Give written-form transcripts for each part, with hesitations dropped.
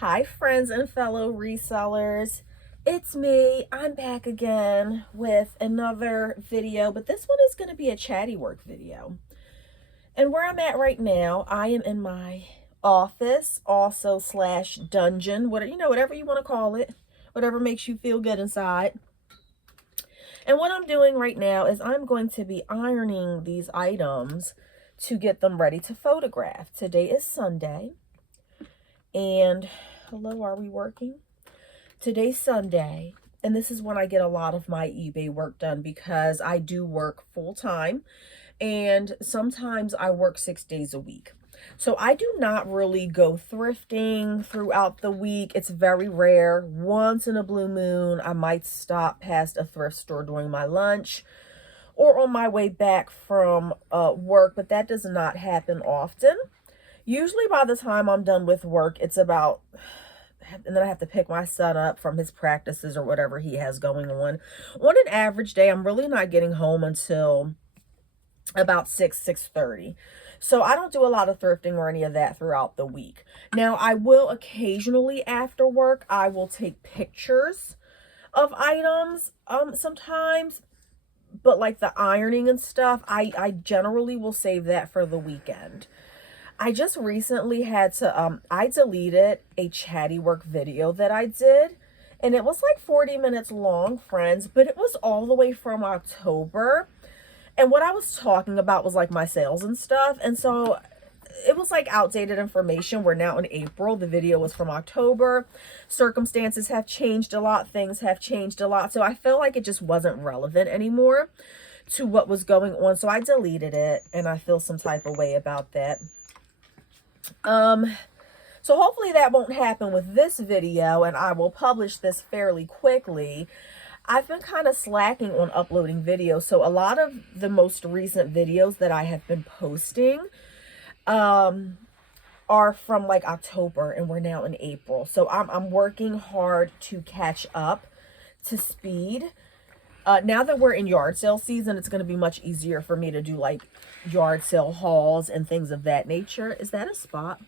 Hi friends and fellow resellers, it's me. I'm back again with another video, but this one is going to be a chatty work video. And where I'm at right now, I am in my office, also slash dungeon, whatever you want to call it, whatever makes you feel good inside. And what I'm doing right now is I'm going to be ironing these items to get them ready to photograph. Today is Sunday. And hello, are we working? Today's Sunday, and this is when I get a lot of my eBay work done because I do work full time and sometimes I work 6 days a week. So I do not really go thrifting throughout the week. It's very rare. Once in a blue moon, I might stop past a thrift store during my lunch or on my way back from work, but that does not happen often. Usually by the time I'm done with work, it's about, and then I have to pick my son up from his practices or whatever he has going on. On an average day, I'm really not getting home until about 6:30. So I don't do a lot of thrifting or any of that throughout the week. Now, I will occasionally after work, I will take pictures of items sometimes, but like the ironing and stuff, I generally will save that for the weekend. I just recently had to, I deleted a chatty work video that I did, and it was like 40 minutes long, friends, but it was all the way from October. And what I was talking about was like my sales and stuff. And so it was like outdated information. We're now in April. The video was from October. Circumstances have changed a lot. Things have changed a lot. So I felt like it just wasn't relevant anymore to what was going on. So I deleted it, and I feel some type of way about that. So hopefully that won't happen with this video, and I will publish this fairly quickly. I've been kind of slacking on uploading videos, so a lot of the most recent videos that I have been posting are from like October, and we're now in April. So I'm working hard to catch up to speed. Now that we're in yard sale season, it's going to be much easier for me to do like yard sale hauls and things of that nature. Is that a spot?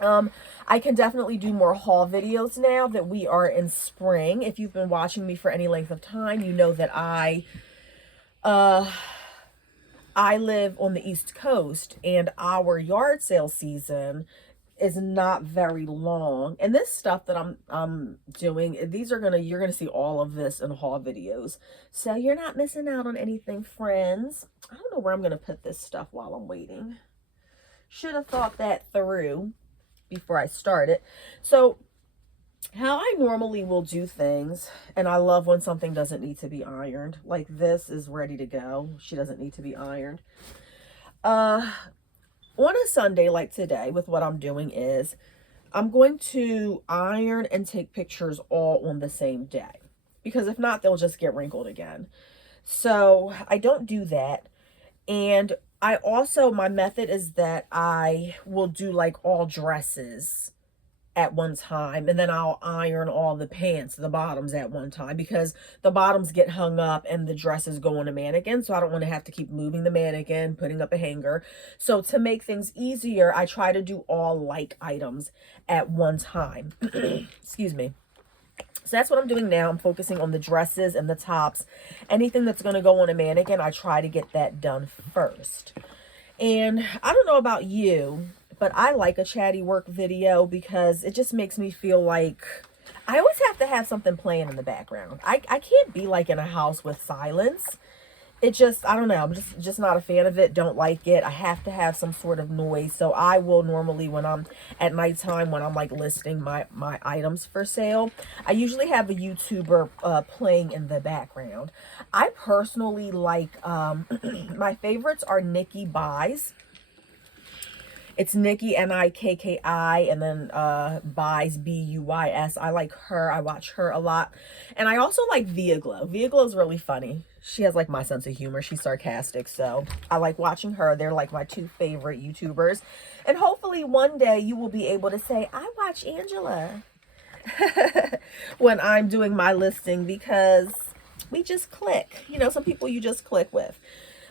I can definitely do more haul videos now that we are in spring. If you've been watching me for any length of time, you know that I live on the East Coast, and our yard sale season is not very long. And this stuff that I'm doing, you're gonna see all of this in haul videos, so you're not missing out on anything, friends. I don't know where I'm gonna put this stuff while I'm waiting. Should have thought that through before I started. So how I normally will do things, and I love when something doesn't need to be ironed, like this is ready to go. She doesn't need to be ironed. On a Sunday like today, with what I'm doing is I'm going to iron and take pictures all on the same day, because if not, they'll just get wrinkled again. So I don't do that. And I also, my method is that I will do like all dresses at one time, and then I'll iron all the pants, the bottoms, at one time, because the bottoms get hung up and the dresses go on a mannequin, so I don't want to have to keep moving the mannequin, putting up a hanger. So to make things easier, I try to do all like items at one time. Excuse me. So that's what I'm doing now. I'm focusing on the dresses and the tops. Anything that's going to go on a mannequin, I try to get that done first. And I don't know about you, but I like a chatty work video because it just makes me feel like I always have to have something playing in the background. I can't be like in a house with silence. It just, I don't know, I'm just not a fan of it, don't like it. I have to have some sort of noise. So I will normally, when I'm at nighttime, when I'm like listing my items for sale, I usually have a YouTuber playing in the background. I personally like, my favorites are Nikki Buys. It's Nikki, Nikki, and then Buys, Buys. I like her. I watch her a lot. And I also like Via Glow. Via Glow is really funny. She has like my sense of humor. She's sarcastic, so I like watching her. They're like my two favorite YouTubers. And hopefully one day you will be able to say, I watch Angela when I'm doing my listing, because we just click. You know, some people you just click with.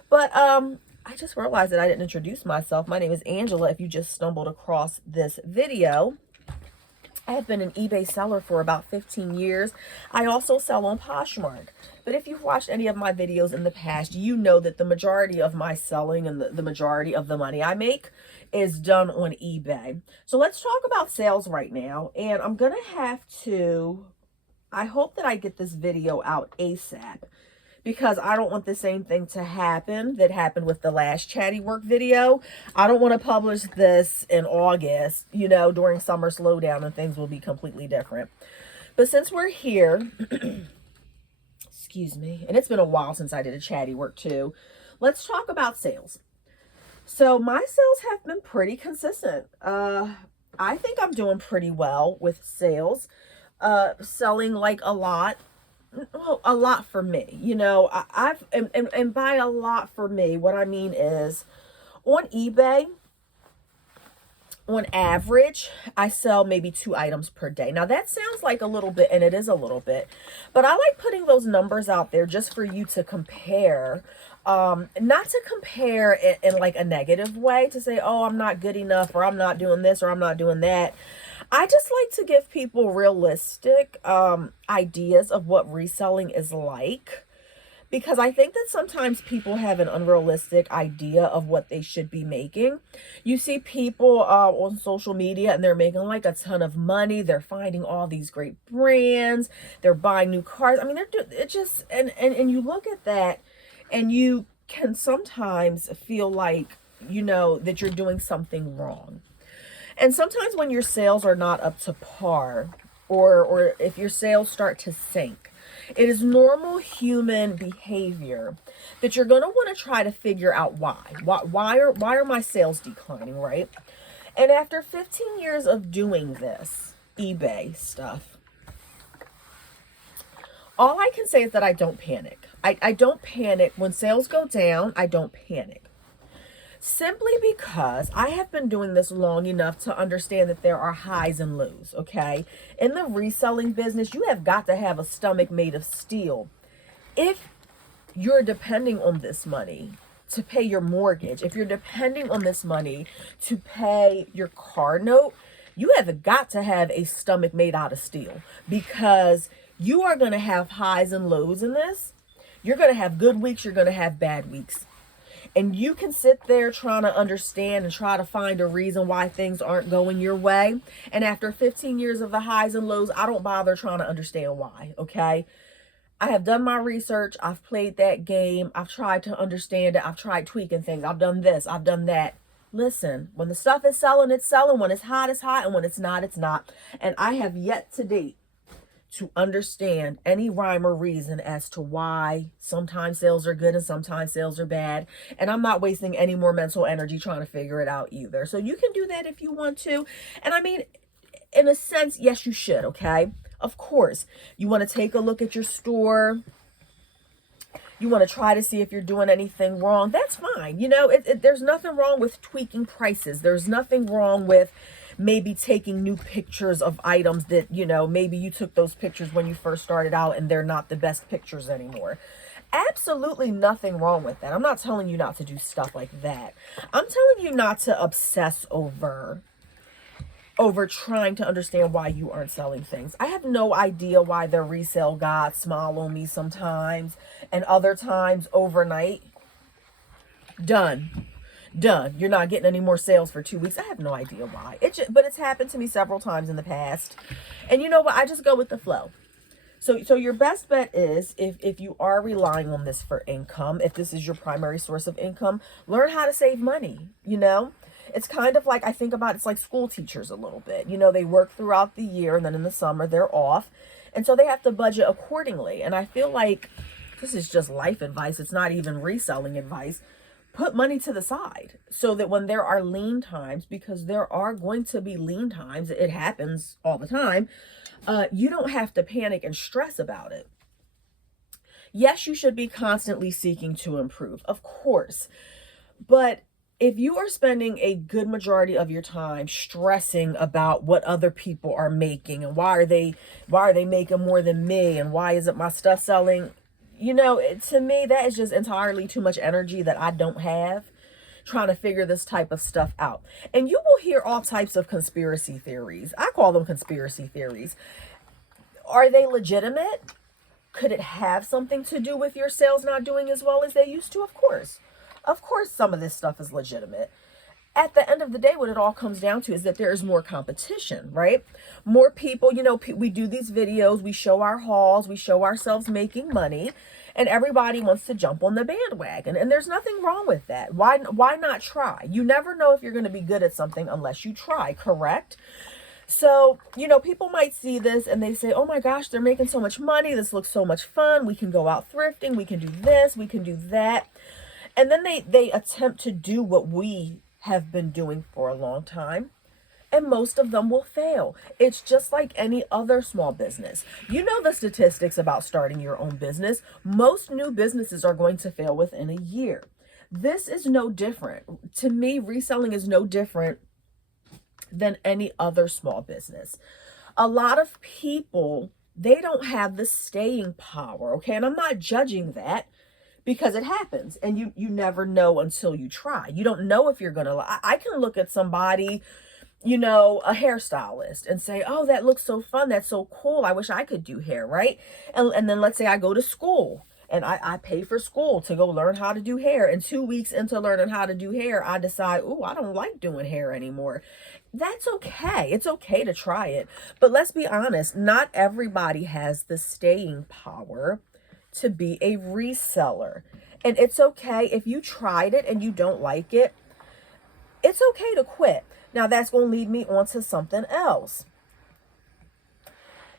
But I just realized that I didn't introduce myself. My name is Angela, if you just stumbled across this video. I have been an eBay seller for about 15 years. I also sell on Poshmark. But if you've watched any of my videos in the past, you know that the majority of my selling and the majority of the money I make is done on eBay. So let's talk about sales right now. And I'm going to have to, I hope that I get this video out ASAP, because I don't want the same thing to happen that happened with the last Chatty work video. I don't want to publish this in August, you know, during summer slowdown, and things will be completely different. But since we're here, excuse me, and it's been a while since I did a Chatty work too, let's talk about sales. So my sales have been pretty consistent. I think I'm doing pretty well with sales, selling like a lot. Well, a lot for me, you know. And by a lot for me, what I mean is on eBay, on average, I sell maybe 2 items per day. Now that sounds like a little bit, and it is a little bit, but I like putting those numbers out there just for you to compare. Not to compare it in like a negative way, to say, oh, I'm not good enough, or I'm not doing this, or I'm not doing that. I just like to give people realistic ideas of what reselling is like, because I think that sometimes people have an unrealistic idea of what they should be making. You see people on social media, and they're making like a ton of money. They're finding all these great brands. They're buying new cars. I mean, it just, and you look at that, and you can sometimes feel like, you know, that you're doing something wrong. And sometimes when your sales are not up to par, or if your sales start to sink, it is normal human behavior that you're going to want to try to figure out why. Why are my sales declining, right? And after 15 years of doing this eBay stuff, all I can say is that I don't panic. I don't panic. When sales go down, I don't panic. Simply because I have been doing this long enough to understand that there are highs and lows, okay? In the reselling business, you have got to have a stomach made of steel. If you're depending on this money to pay your mortgage, if you're depending on this money to pay your car note, you have got to have a stomach made out of steel, because you are going to have highs and lows in this. You're going to have good weeks, you're going to have bad weeks. And you can sit there trying to understand and try to find a reason why things aren't going your way. And after 15 years of the highs and lows, I don't bother trying to understand why, okay? I have done my research. I've played that game. I've tried to understand it. I've tried tweaking things. I've done this. I've done that. Listen, when the stuff is selling, it's selling. When it's hot, it's hot. And when it's not, it's not. And I have yet to date to understand any rhyme or reason as to why sometimes sales are good and sometimes sales are bad. And I'm not wasting any more mental energy trying to figure it out either. So you can do that if you want to. And I mean, in a sense, yes, you should, okay? Of course, you want to take a look at your store. You want to try to see if you're doing anything wrong. That's fine. You know, there's nothing wrong with tweaking prices. There's nothing wrong with maybe taking new pictures of items that, you know, maybe you took those pictures when you first started out and they're not the best pictures anymore. Absolutely nothing wrong with that. I'm not telling you not to do stuff like that. I'm telling you not to obsess over trying to understand why you aren't selling things. I have no idea why the resale gods smile on me sometimes, and other times overnight, done. You're not getting any more sales for 2 weeks. I have no idea why. But it's happened to me several times in the past. And you know what? I just go with the flow. So your best bet is, if you are relying on this for income, if this is your primary source of income, learn how to save money, you know? It's kind of like, I think about it's like school teachers a little bit. You know, they work throughout the year, and then in the summer they're off. And so they have to budget accordingly. And I feel like this is just life advice. It's not even reselling advice. Put money to the side so that when there are lean times, because there are going to be lean times, it happens all the time, you don't have to panic and stress about it. Yes, you should be constantly seeking to improve, of course. But if you are spending a good majority of your time stressing about what other people are making, and why are they making more than me, and why isn't my stuff selling, you know, to me, that is just entirely too much energy that I don't have. trying to figure this type of stuff out. And you will hear all types of conspiracy theories. I call them conspiracy theories. Are they legitimate? Could it have something to do with your sales not doing as well as they used to? Of course. Of course, some of this stuff is legitimate. At the end of the day, what it all comes down to is that there is more competition, right? More people, you know, we do these videos, we show our hauls, we show ourselves making money, and everybody wants to jump on the bandwagon. And there's nothing wrong with that. Why not try? You never know if you're going to be good at something unless you try, correct? So, you know, people might see this and they say, oh my gosh, they're making so much money. This looks so much fun. We can go out thrifting. We can do this. We can do that. And then they attempt to do what we have been doing for a long time. And most of them will fail. It's just like any other small business. You know the statistics about starting your own business. Most new businesses are going to fail within a year. This is no different. To me, reselling is no different than any other small business. A lot of people, they don't have the staying power, okay? And I'm not judging that, because it happens and you never know until you try. You don't know if you're gonna, I can look at somebody, you know, a hairstylist, and say, oh, that looks so fun, that's so cool, I wish I could do hair, right? And then let's say I go to school and I pay for school to go learn how to do hair, and 2 weeks into learning how to do hair, I decide, oh, I don't like doing hair anymore. That's okay. It's okay to try it. But let's be honest, not everybody has the staying power to be a reseller. And it's okay if you tried it and you don't like it. It's okay to quit. Now that's going to lead me on to something else.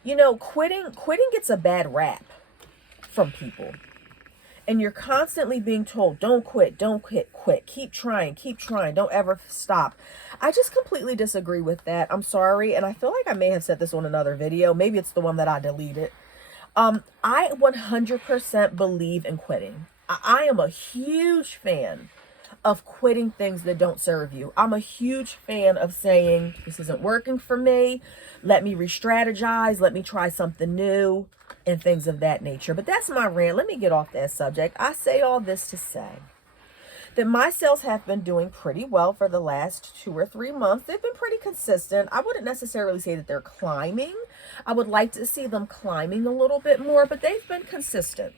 You know, quitting gets a bad rap from people. And you're constantly being told, don't quit, quit, keep trying, don't ever stop. I just completely disagree with that. I'm sorry. And I feel like I may have said this on another video. Maybe it's the one that I deleted. I 100% believe in quitting. I am a huge fan of quitting things that don't serve you. I'm a huge fan of saying, this isn't working for me. Let me re-strategize. Let me try something new and things of that nature. But that's my rant. Let me get off that subject. I say all this to say that my sales have been doing pretty well for the last 2 or 3 months. They've been pretty consistent. I wouldn't necessarily say that they're climbing. I would like to see them climbing a little bit more, but they've been consistent.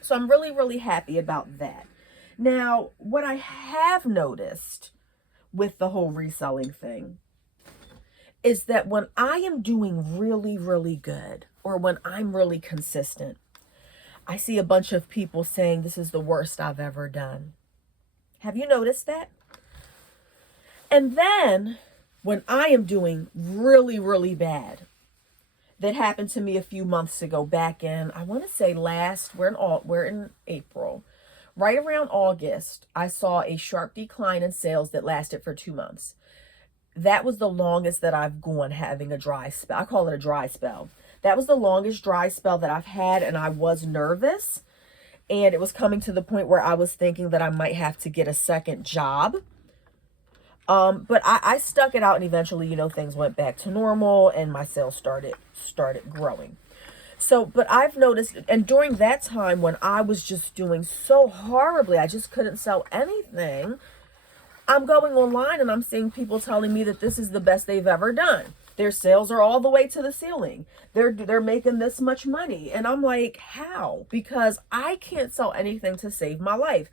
So I'm really, really happy about that. Now, what I have noticed with the whole reselling thing is that when I am doing really, really good, or when I'm really consistent, I see a bunch of people saying this is the worst I've ever done. Have you noticed that? And then when I am doing really, really bad, that happened to me a few months ago, back in, I want to say we're in April. Right around August, I saw a sharp decline in sales that lasted for 2 months. That was the longest that I've gone having a dry spell. I call it a dry spell. That was the longest dry spell that I've had, and I was nervous. And it was coming to the point where I was thinking that I might have to get a second job. But I stuck it out, and eventually, you know, things went back to normal and my sales started growing. So, but I've noticed, and during that time when I was just doing so horribly, I just couldn't sell anything, I'm going online and I'm seeing people telling me that this is the best they've ever done. Their sales are all the way to the ceiling. They're making this much money. And I'm like, how? Because I can't sell anything to save my life.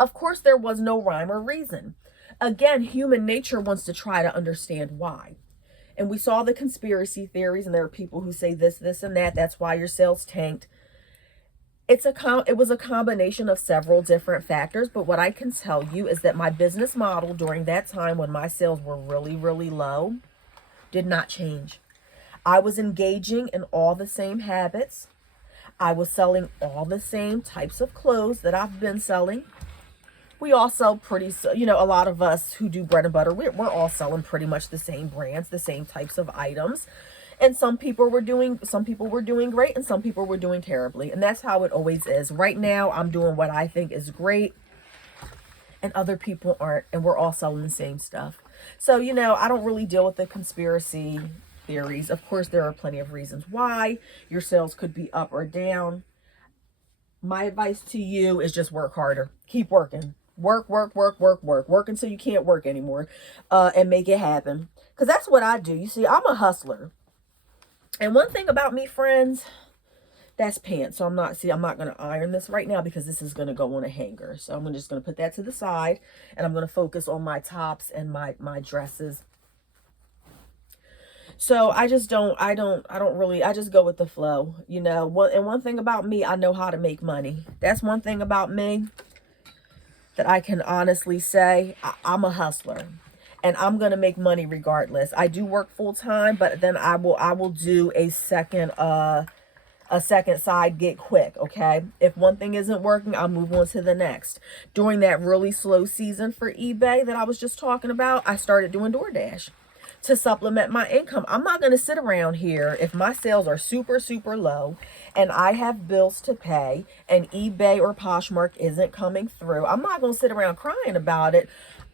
Of course, there was no rhyme or reason. Again, human nature wants to try to understand why. And we saw the conspiracy theories, and there are people who say this, and that. That's why your sales tanked. It was a combination of several different factors, but what I can tell you is that my business model during that time when my sales were really, really low did not change. I was engaging in all the same habits. I was selling all the same types of clothes that I've been selling. We all sell a lot of us who do bread and butter, we're all selling pretty much the same brands, the same types of items. And some people were doing great, and some people were doing terribly. And that's how it always is. Right now, I'm doing what I think is great, and other people aren't, and we're all selling the same stuff. So, you know, I don't really deal with the conspiracy theories. Of course, there are plenty of reasons why your sales could be up or down. my advice to you is just work harder. Keep working. Work, work, work, work, work. Work until you can't work anymore, and make it happen. Because that's what I do. You see, I'm a hustler. And one thing about me, friends, that's pants. So I'm not going to iron this right now because this is going to go on a hanger. So I'm just going to put that to the side, and I'm going to focus on my tops and my dresses. So I just don't really, I just go with the flow, you know. One thing about me, I know how to make money. That's one thing about me that I can honestly say. I'm a hustler, and I'm going to make money regardless. I do work full time, but then I will do a second side gig quick, okay? If one thing isn't working, I'll move on to the next. During that really slow season for eBay that I was just talking about, I started doing DoorDash to supplement my income. I'm not going to sit around here if my sales are super, super low and I have bills to pay and eBay or Poshmark isn't coming through. I'm not going to sit around crying about it.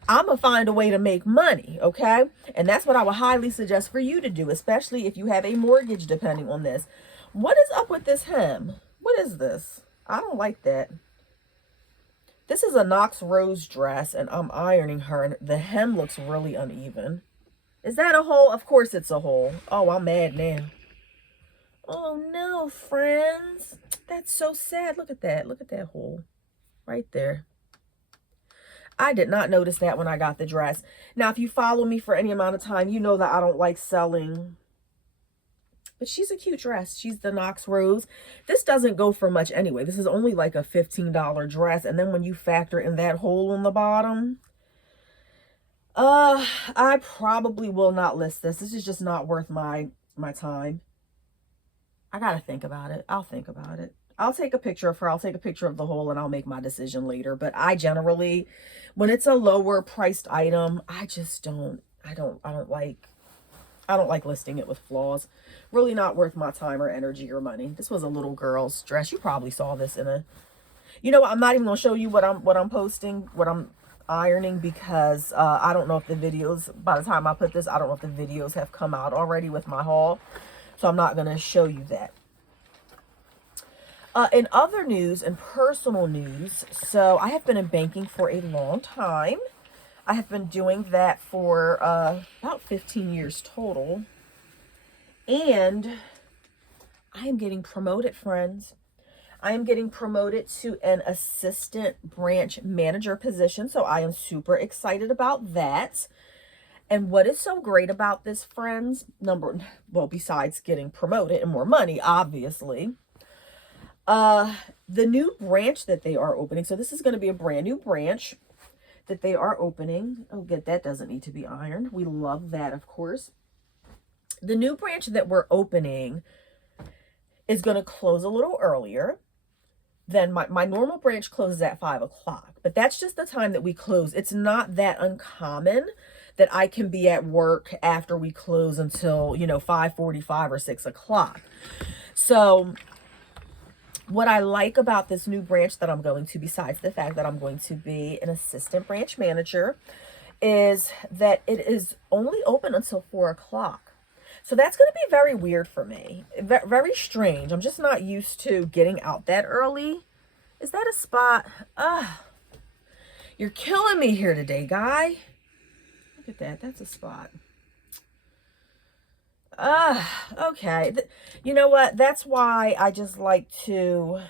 I'm going to find a way to make money, okay? And that's what I would highly suggest for you to do, especially if you have a mortgage depending on this. What is up with this hem? What is this? I don't like that. This is a Knox Rose dress, and I'm ironing her, and the hem looks really uneven. Is that a hole? Of course it's a hole. Oh, I'm mad now. Oh, no, friends. That's so sad. Look at that. Look at that hole right there. I did not notice that when I got the dress. Now, if you follow me for any amount of time, you know that I don't like selling. But she's a cute dress. She's the Knox Rose. This doesn't go for much anyway. This is only like a $15 dress. And then when you factor in that hole on the bottom, I probably will not list this. This is just not worth my time. I gotta think about it. I'll think about it. I'll take a picture of her. I'll take a picture of the hole and I'll make my decision later. But I generally, when it's a lower priced item, I just don't like listing it with flaws. Really not worth my time or energy or money. This was a little girl's dress. You probably saw this in a, you know what, I'm not even gonna show you what I'm posting, what I'm ironing, because I don't know if the videos, by the time I put this, I don't know if the videos have come out already with my haul. So I'm not gonna show you that. In other news and personal news, so I have been in banking for a long time. I have been doing that for about 15 years total. And I am getting promoted, friends. I am getting promoted to an assistant branch manager position. So I am super excited about that. And what is so great about this, friends, besides getting promoted and more money, obviously, the new branch that they are opening. So this is going to be a brand new branch that they are opening. Oh, good. That doesn't need to be ironed. We love that, of course. The new branch that we're opening is going to close a little earlier than my normal branch closes at 5 o'clock. But that's just the time that we close. It's not that uncommon that I can be at work after we close until, 5:45 or 6 o'clock. So what I like about this new branch that I'm going to, besides the fact that I'm going to be an assistant branch manager, is that it is only open until 4 o'clock. So that's going to be very weird for me. Very strange. I'm just not used to getting out that early. Is that a spot? You're killing me here today, guy. Look at that. That's a spot. Okay. You know what? That's why I just like to,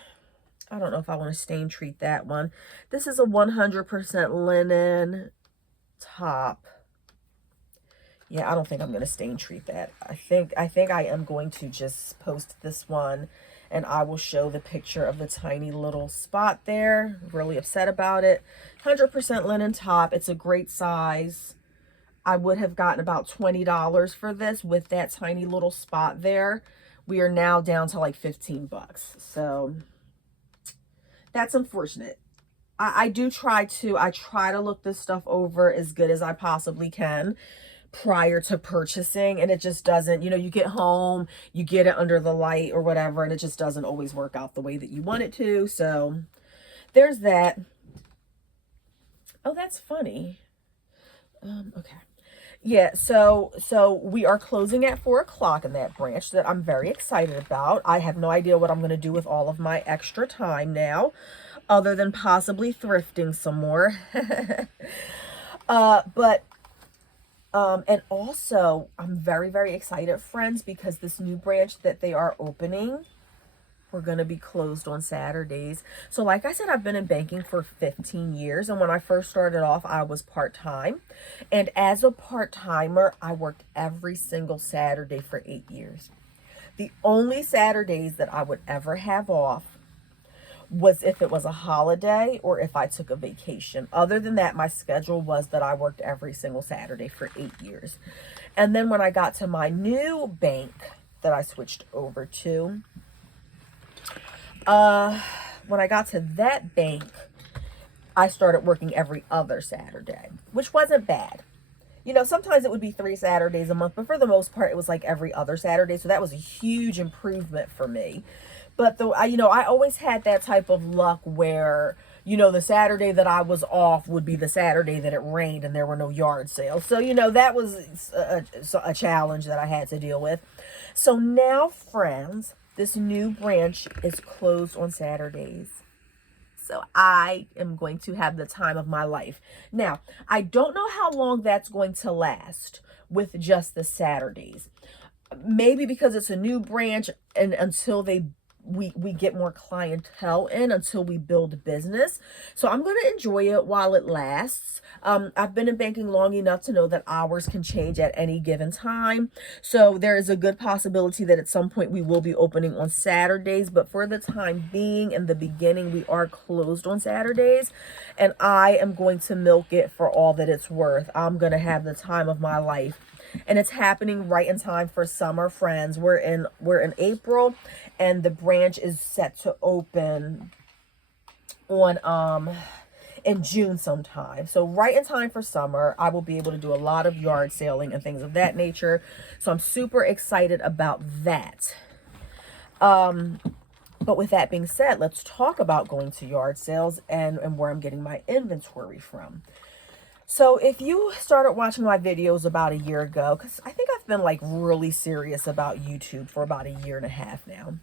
I don't know if I want to stain treat that one. This is a 100% linen top. Yeah, I don't think I'm going to stain treat that. I think I am going to just post this one, and I will show the picture of the tiny little spot there. Really upset about it. 100% linen top. It's a great size. I would have gotten about $20 for this with that tiny little spot there. We are now down to like 15 bucks. So that's unfortunate. I try to look this stuff over as good as I possibly can prior to purchasing, and it just doesn't, you get home, you get it under the light or whatever, and it just doesn't always work out the way that you want it to. So there's that. Oh, that's funny. Okay. Yeah, so we are closing at 4 o'clock in that branch that I'm very excited about. I have no idea what I'm going to do with all of my extra time now, other than possibly thrifting some more. But and also I'm very, very excited, friends, because this new branch that they are opening, we're going to be closed on Saturdays. So like I said, I've been in banking for 15 years. And when I first started off, I was part-time. And as a part-timer, I worked every single Saturday for 8 years. The only Saturdays that I would ever have off was if it was a holiday or if I took a vacation. Other than that, my schedule was that I worked every single Saturday for 8 years. And then when I got to my new bank that I switched over to, when I got to that bank, I started working every other Saturday, which wasn't bad. You know, sometimes it would be 3 Saturdays a month, but for the most part, it was like every other Saturday. So that was a huge improvement for me. But I always had that type of luck where, the Saturday that I was off would be the Saturday that it rained and there were no yard sales. So, that was a challenge that I had to deal with. So now, friends, this new branch is closed on Saturdays. So I am going to have the time of my life. Now, I don't know how long that's going to last with just the Saturdays. Maybe because it's a new branch and until we get more clientele in, until we build business. So I'm going to enjoy it while it lasts. I've been in banking long enough to know that hours can change at any given time. So there is a good possibility that at some point we will be opening on Saturdays. But for the time being, in the beginning, we are closed on Saturdays. And I am going to milk it for all that it's worth. I'm going to have the time of my life. And it's happening right in time for summer, friends. We're in April, and the branch is set to open on in June sometime. So right in time for summer, I will be able to do a lot of yard selling and things of that nature. So I'm super excited about that. But with that being said, let's talk about going to yard sales and where I'm getting my inventory from. So if you started watching my videos about a year ago, because I think I've been like really serious about YouTube for about a year and a half now.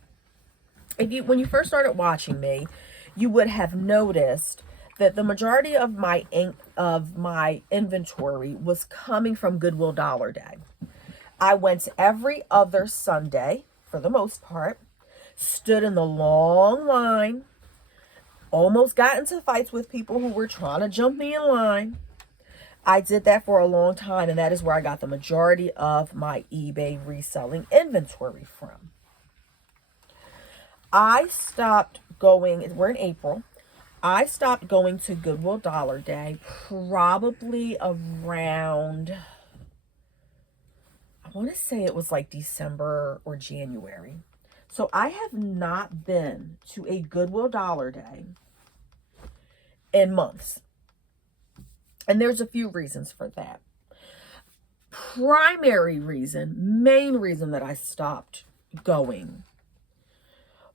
When you first started watching me, you would have noticed that the majority of my inventory was coming from Goodwill Dollar Day. I went every other Sunday, for the most part, stood in the long line, almost got into fights with people who were trying to jump me in line. I did that for a long time, and that is where I got the majority of my eBay reselling inventory from. I stopped going, we're in April, I stopped going to Goodwill Dollar Day probably around, I want to say it was like December or January. So I have not been to a Goodwill Dollar Day in months. And there's a few reasons for that. Main reason that I stopped going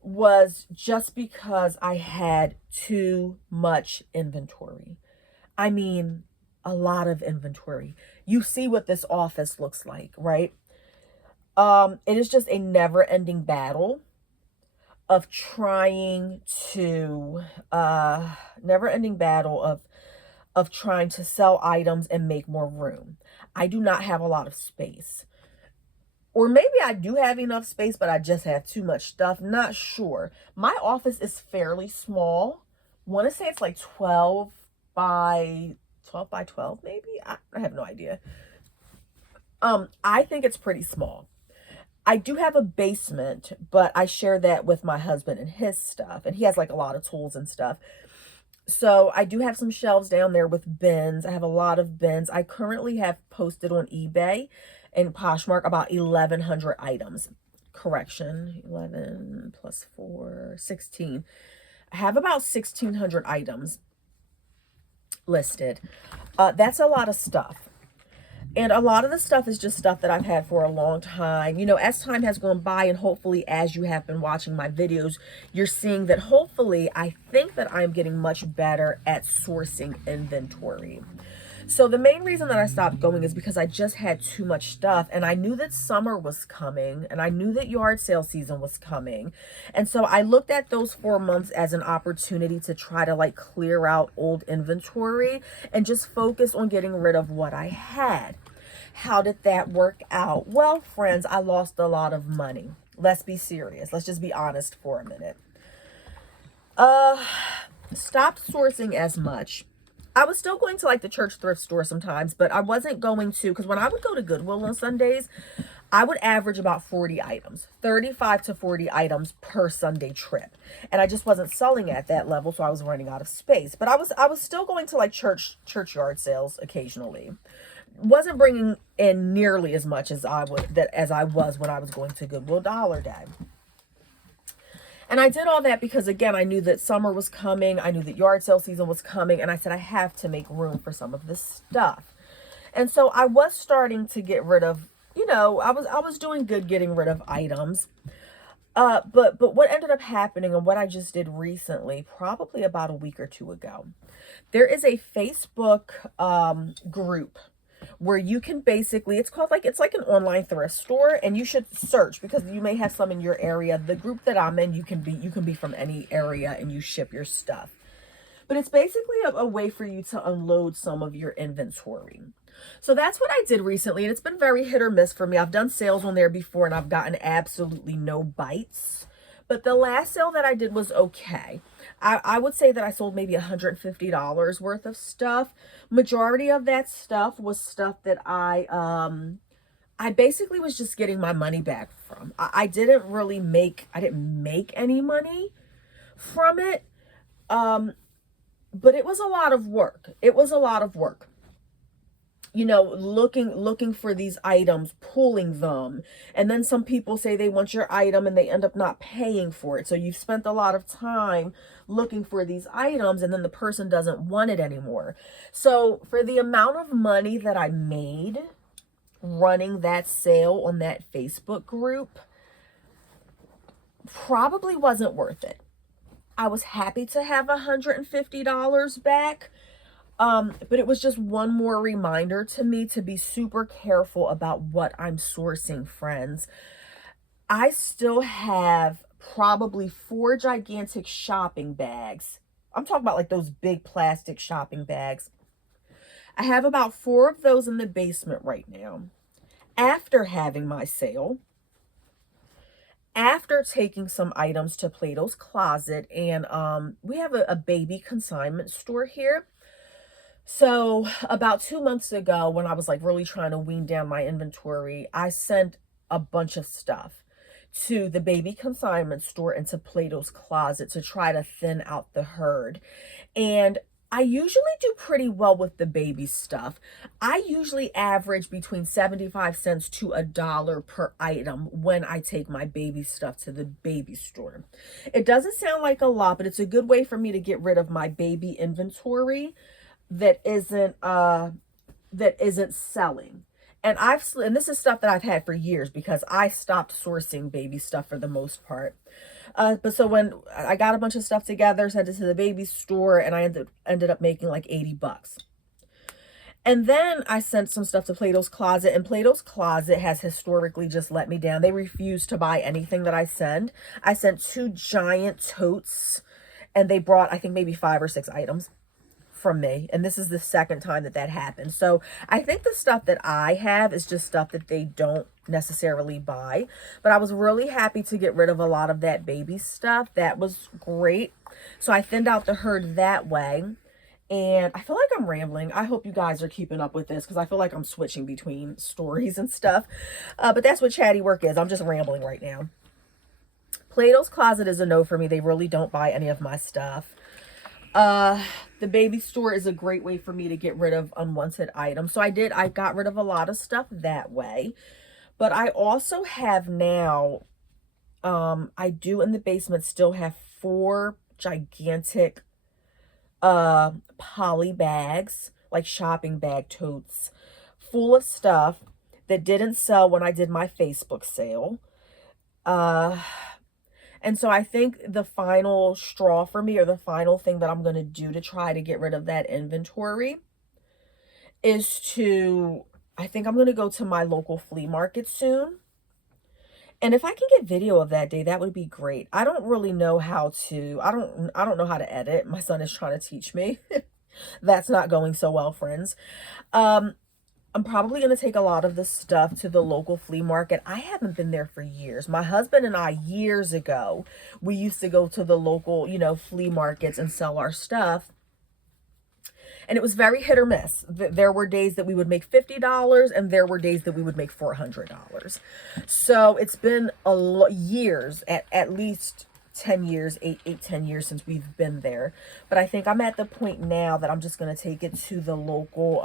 was just because I had too much inventory. I mean, a lot of inventory. You see what this office looks like, right? It is just a never-ending battle of trying to, trying to sell items and make more room. I do not have a lot of space. Or maybe I do have enough space, but I just have too much stuff. Not sure. My office is fairly small. I want to say it's like 12 by 12, maybe. I have no idea. I think it's pretty small. I do have a basement, but I share that with my husband and his stuff. And he has like a lot of tools and stuff. So I do have some shelves down there with bins. I have a lot of bins. I currently have posted on eBay and Poshmark about 1,100 items. Correction, 11 plus 4, 16. I have about 1,600 items listed. That's a lot of stuff. And a lot of the stuff is just stuff that I've had for a long time. You know, as time has gone by, and hopefully as you have been watching my videos, you're seeing that hopefully I think that I'm getting much better at sourcing inventory. So the main reason that I stopped going is because I just had too much stuff, and I knew that summer was coming, and I knew that yard sale season was coming. And so I looked at those 4 months as an opportunity to try to like clear out old inventory and just focus on getting rid of what I had. How did that work out? Well, friends, I lost a lot of money. Let's be serious. Let's just be honest for a minute. Stopped sourcing as much. I was still going to like the church thrift store sometimes, but I wasn't going to, because when I would go to Goodwill on Sundays, I would average about 40 items, 35 to 40 items per Sunday trip. And I just wasn't selling at that level, so I was running out of space. But I was still going to like churchyard sales occasionally. Wasn't bringing in nearly as much as I was when I was going to Goodwill Dollar Day. And I did all that because, again, I knew that summer was coming. I knew that yard sale season was coming. And I said, I have to make room for some of this stuff. And so I was starting to get rid of, I was doing good getting rid of items. But what ended up happening, and what I just did recently, probably about a week or two ago, there is a Facebook group where you can basically, it's like an online thrift store, and you should search because you may have some in your area. The group that I'm in, you can be from any area and you ship your stuff. But it's basically a way for you to unload some of your inventory. So that's what I did recently, and it's been very hit or miss for me. I've done sales on there before and I've gotten absolutely no bites. But the last sale that I did was okay. I would say that I sold maybe $150 worth of stuff. Majority of that stuff was stuff that I basically was just getting my money back from. I didn't make any money from it. But it was a lot of work. It was a lot of work. Looking for these items, pulling them. And then some people say they want your item and they end up not paying for it. So you've spent a lot of time looking for these items and then the person doesn't want it anymore. So for the amount of money that I made running that sale on that Facebook group, probably wasn't worth it. I was happy to have $150 back. But it was just one more reminder to me to be super careful about what I'm sourcing, friends. I still have probably 4 gigantic shopping bags. I'm talking about like those big plastic shopping bags. I have about 4 of those in the basement right now. After having my sale, after taking some items to Plato's Closet, and we have a baby consignment store here. So about 2 months ago, when I was like really trying to wean down my inventory, I sent a bunch of stuff to the baby consignment store and to Plato's Closet to try to thin out the herd. And I usually do pretty well with the baby stuff. I usually average between 75 cents to $1 per item when I take my baby stuff to the baby store. It doesn't sound like a lot, but it's a good way for me to get rid of my baby inventory that isn't selling. And this is stuff that I've had for years because I stopped sourcing baby stuff for the most part. But so when I got a bunch of stuff together, sent it to the baby store, and I ended up making like $80. And then I sent some stuff to Plato's Closet, and Plato's Closet has historically just let me down. They refuse to buy anything that I send. I sent 2 giant totes, and they brought, I think, maybe 5 or 6 items from me, and this is the second time that happened. So I think the stuff that I have is just stuff that they don't necessarily buy, but I was really happy to get rid of a lot of that baby stuff. That was great. So I thinned out the herd that way. And I feel like I'm rambling. I hope you guys are keeping up with this because I feel like I'm switching between stories and stuff. But that's what chatty work is. I'm just rambling right now. Plato's Closet is a no for me. They really don't buy any of my stuff. The baby store is a great way for me to get rid of unwanted items. So I got rid of a lot of stuff that way. But I also have now, I do in the basement still have 4 gigantic poly bags, like shopping bag totes, full of stuff that didn't sell when I did my Facebook sale. And so I think the final straw for me, or the final thing that I'm going to do to try to get rid of that inventory, is to, I think I'm going to go to my local flea market soon. And if I can get video of that day, that would be great. I don't really know how to, I don't know how to edit. My son is trying to teach me. That's not going so well, friends. Um, I'm probably going to take a lot of this stuff to the local flea market. I haven't been there for years. My husband and I, years ago, we used to go to the local, flea markets and sell our stuff. And it was very hit or miss. There were days that we would make $50 and there were days that we would make $400. So it's been years, at least 10 years, 10 years since we've been there. But I think I'm at the point now that I'm just going to take it to the local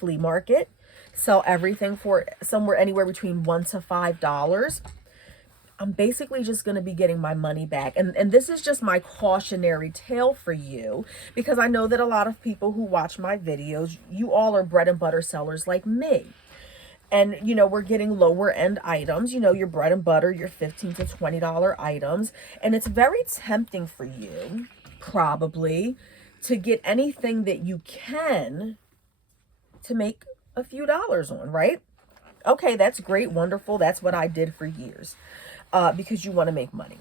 flea market, sell everything for somewhere anywhere between $1 to $5. I'm basically just going to be getting my money back. And this is just my cautionary tale for you, because I know that a lot of people who watch my videos, you all are bread and butter sellers like me. And, we're getting lower end items, your bread and butter, your $15 to $20 items. And it's very tempting for you, probably, to get anything that you can to make a few dollars on, right? Okay, that's great, wonderful. That's what I did for years. Because you want to make money.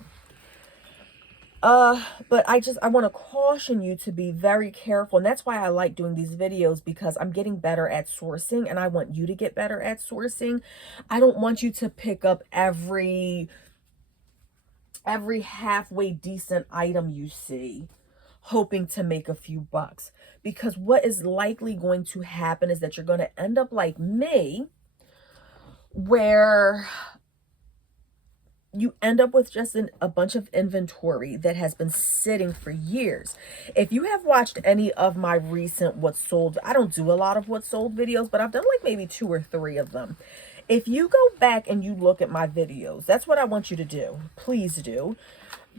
But I want to caution you to be very careful. And that's why I like doing these videos, because I'm getting better at sourcing and I want you to get better at sourcing. I don't want you to pick up every halfway decent item you see, hoping to make a few bucks. Because what is likely going to happen is that you're going to end up like me, where you end up with just a bunch of inventory that has been sitting for years. If you have watched any of my recent what's sold, I don't do a lot of what's sold videos, but I've done like maybe 2 or 3 of them. If you go back and you look at my videos, that's what I want you to do. Please do.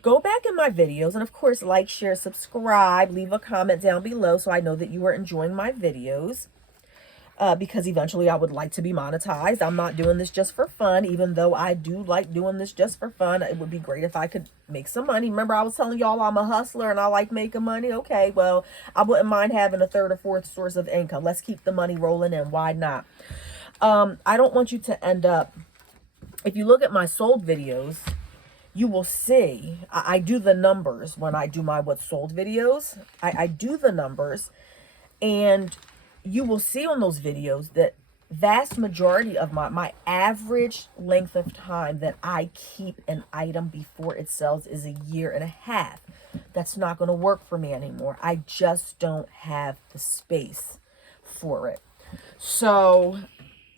Go back in my videos and of course, like, share, subscribe, leave a comment down below so I know that you are enjoying my videos. Because eventually I would like to be monetized. I'm not doing this just for fun, even though I do like doing this just for fun. It would be great if I could make some money. Remember, I was telling y'all I'm a hustler and I like making money. Okay, well, I wouldn't mind having a 3rd or 4th source of income. Let's keep the money rolling in. Why not? I don't want you to end up, if you look at my sold videos, you will see, I do the numbers when I do my what's sold videos. I do the numbers, and you will see on those videos that vast majority of my average length of time that I keep an item before it sells is 1.5 years. That's not going to work for me anymore. I just don't have the space for it. So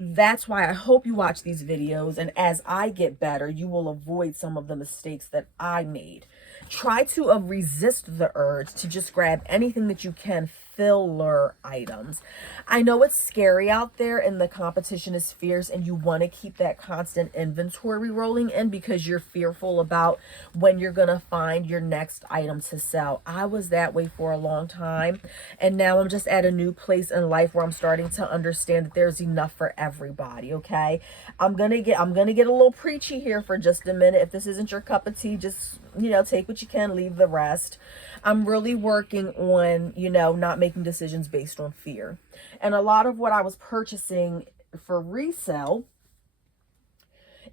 that's why I hope you watch these videos, and as I get better, you will avoid some of the mistakes that I made. Try to resist the urge to just grab anything that you can, filler items. I know it's scary out there and the competition is fierce, and you want to keep that constant inventory rolling in because you're fearful about when you're going to find your next item to sell. I was that way for a long time, and now I'm just at a new place in life where I'm starting to understand that there's enough for everybody. Okay, I'm gonna get a little preachy here for just a minute. If this isn't your cup of tea, just take what you can, leave the rest. I'm really working on, not making decisions based on fear. And a lot of what I was purchasing for resale,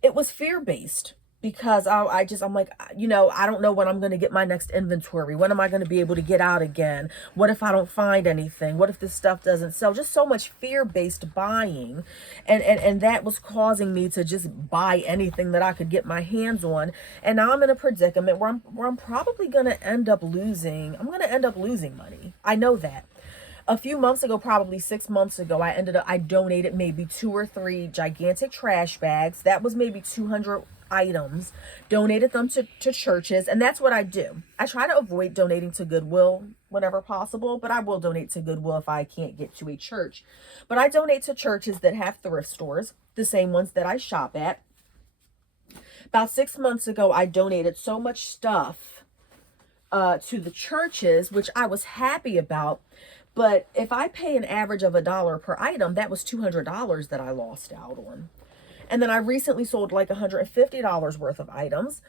it was fear-based, because I'm like, I don't know when I'm going to get my next inventory. When am I going to be able to get out again? What if I don't find anything? What if this stuff doesn't sell? Just so much fear-based buying. And that was causing me to just buy anything that I could get my hands on. And now I'm in a predicament where I'm probably going to end up losing. I'm going to end up losing money. I know that. A few months ago, probably 6 months ago, I donated maybe 2 or 3 gigantic trash bags. That was maybe 200 items, donated them to churches. And that's what I do. I try to avoid donating to Goodwill whenever possible, but I will donate to Goodwill if I can't get to a church. But I donate to churches that have thrift stores, the same ones that I shop at. About 6 months ago, I donated so much stuff to the churches, which I was happy about. But if I pay an average of $1 per item, that was $200 that I lost out on. And then I recently sold like $150 worth of items.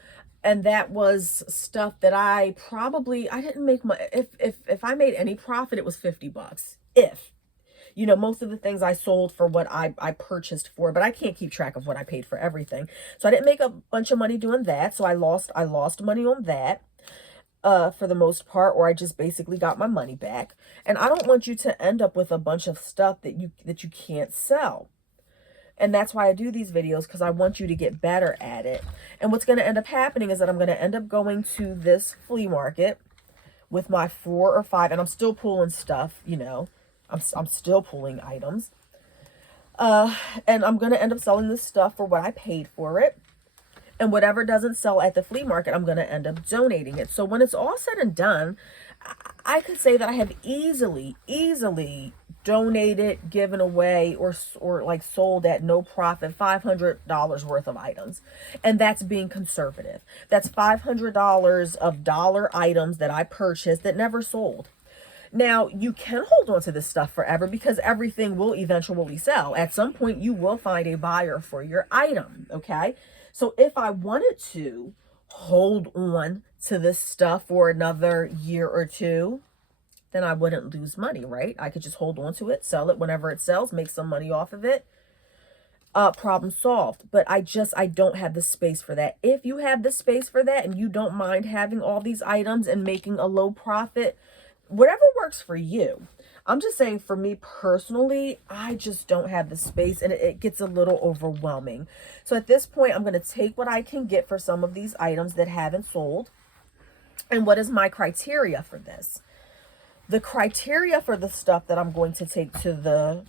And that was stuff that I didn't make my, if I made any profit, it was $50. You know, most of the things I sold for what I purchased for, but I can't keep track of what I paid for everything. So I didn't make a bunch of money doing that. So I lost money on that for the most part, or I just basically got my money back. And I don't want you to end up with a bunch of stuff that you can't sell. And that's why I do these videos, because I want you to get better at it. And what's going to end up happening is that I'm going to end up going to this flea market with my 4 or 5, and I'm still pulling stuff, you know. I'm still pulling items. And I'm going to end up selling this stuff for what I paid for it. And whatever doesn't sell at the flea market, I'm going to end up donating it. So when it's all said and done, I could say that I have easily donated, given away, or like sold at no profit $500 worth of items. And that's being conservative. That's $500 of dollar items that I purchased that never sold. Now, you can hold on to this stuff forever, because everything will eventually sell. At some point, you will find a buyer for your item, okay? So if I wanted to hold on to this stuff for another year or two, then I wouldn't lose money, right? I could just hold on to it, sell it whenever it sells, make some money off of it. Problem solved. But I don't have the space for that. If you have the space for that and you don't mind having all these items and making a low profit, whatever works for you. I'm just saying, for me personally, I just don't have the space, and it gets a little overwhelming. So at this point, I'm going to take what I can get for some of these items that haven't sold. And what is my criteria for this? The criteria for the stuff that I'm going to take to the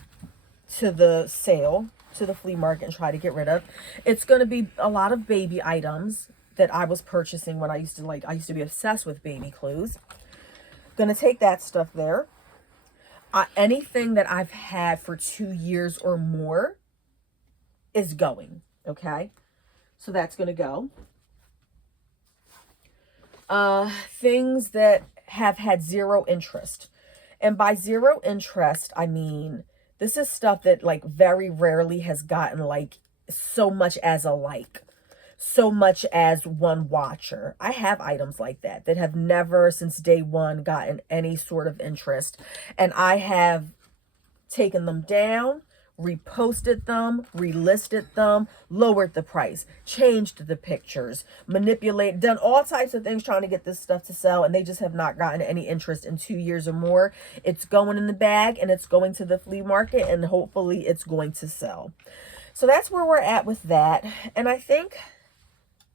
sale, to the flea market, and try to get rid of, it's going to be a lot of baby items that I was purchasing when I used to be obsessed with baby clothes. Gonna take that stuff there. Anything that I've had for 2 years or more is going, okay? So that's gonna go. Things that have had zero interest. And by zero interest, I mean, this is stuff that like very rarely has gotten like so much as a like. So much as one watcher. I have items like that have never since day one gotten any sort of interest. And I have taken them down, reposted them, relisted them, lowered the price, changed the pictures, manipulated, done all types of things trying to get this stuff to sell, and they just have not gotten any interest in 2 years or more. It's going in the bag, and it's going to the flea market, and hopefully it's going to sell. So that's where we're at with that. And I think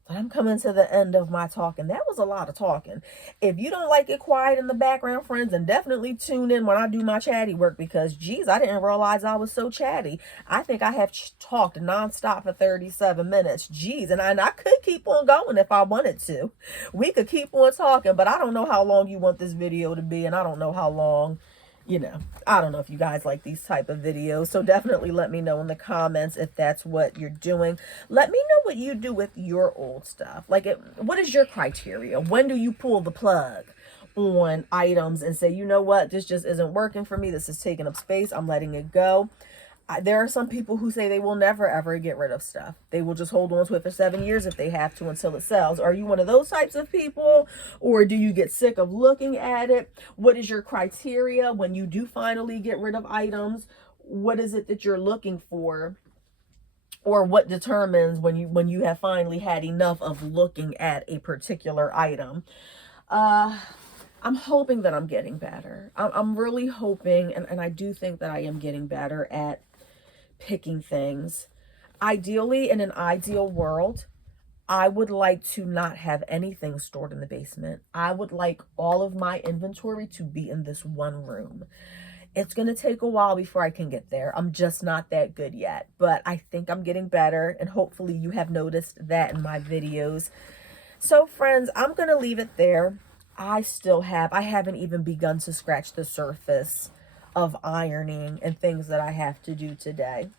I'm coming to the end of my talking. That was a lot of talking. If you don't like it quiet in the background, friends, then definitely tune in when I do my chatty work, because, geez, I didn't realize I was so chatty. I think I have talked nonstop for 37 minutes. Geez, and I could keep on going if I wanted to. We could keep on talking, but I don't know how long you want this video to be, and I don't know how long, you know, I don't know if you guys like these type of videos. So definitely let me know in the comments if that's what you're doing. Let me know what you do with your old stuff. Like, what is your criteria? When do you pull the plug on items and say, you know what, this just isn't working for me. This is taking up space. I'm letting it go. There are some people who say they will never, ever get rid of stuff. They will just hold on to it for 7 years if they have to until it sells. Are you one of those types of people? Or do you get sick of looking at it? What is your criteria when you do finally get rid of items? What is it that you're looking for? Or what determines when you have finally had enough of looking at a particular item? I'm hoping that I'm getting better. I'm really hoping, and I do think that I am getting better at picking things. Ideally, in an ideal world, I would like to not have anything stored in the basement. I would like all of my inventory to be in this one room. It's going to take a while before I can get there. I'm just not that good yet, but I think I'm getting better, and hopefully you have noticed that in my videos. So friends, I'm going to leave it there. I haven't even begun to scratch the surface of ironing and things that I have to do today.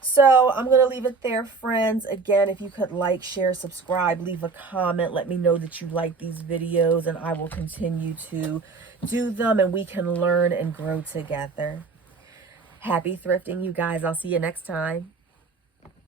So I'm going to leave it there, friends. Again, if you could like, share, subscribe, leave a comment, let me know that you like these videos, and I will continue to do them, and we can learn and grow together. Happy thrifting, you guys. I'll see you next time.